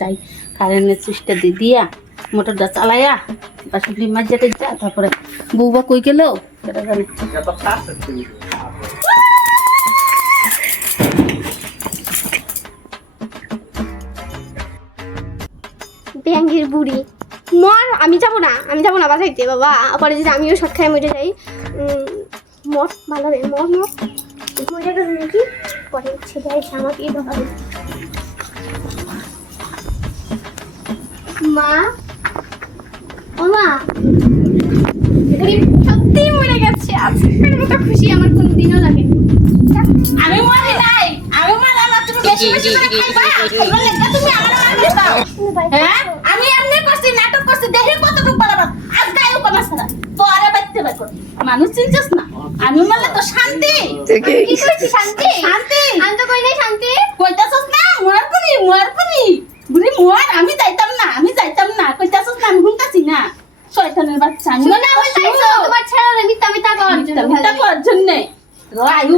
যাই কারেন্টের সুইচটা দিয়া মোটরটা চালাইয়া বাসুলি মাঝাতে যা তারপরে বউবা কই গেল সেটা জানি ব্যাঙ্গের বুড়ি মর। আমি যাবো না বাসাইতে বাবা, পরে যদি আমিও শট খাই মরে যাই। মর ভালো রে, মর মরে গেল নাকি, পরে ছেলে এসে আমাকে ধরাবে। মা, ও মা, সত্যি মরে গেছে। আজকের মতো খুশি আমার কোনোদিনও লাগেনি। আমি মরে নাই, আমি মারলাম না, তুমি বেশি বেশি করে খাইবা খাইবা লাগা তুমি আমার মারতে দাও। হ্যাঁ আমি এমনি করছি, নাটক করছি, দেখি কতটুকু বলবা আজ গায়ও কমাস না তো আরে বাইতে বাই কর মানুষ চিনছস না। আমি মারলে তো শান্তি, কি কইছি শান্তি? শান্তি আমি তো কই নাই শান্তি। কইতাছস না মরবনি বুড়ি মর। আমি যাইতাম না কইতাছস না, আমি হুনতাছি না শয়তানের বাচ্চা। আমি মনে হয় চাইছো তোমার ছেলে মিথ্যা করার জন্য, মিথ্যা করার জন্য আয়ু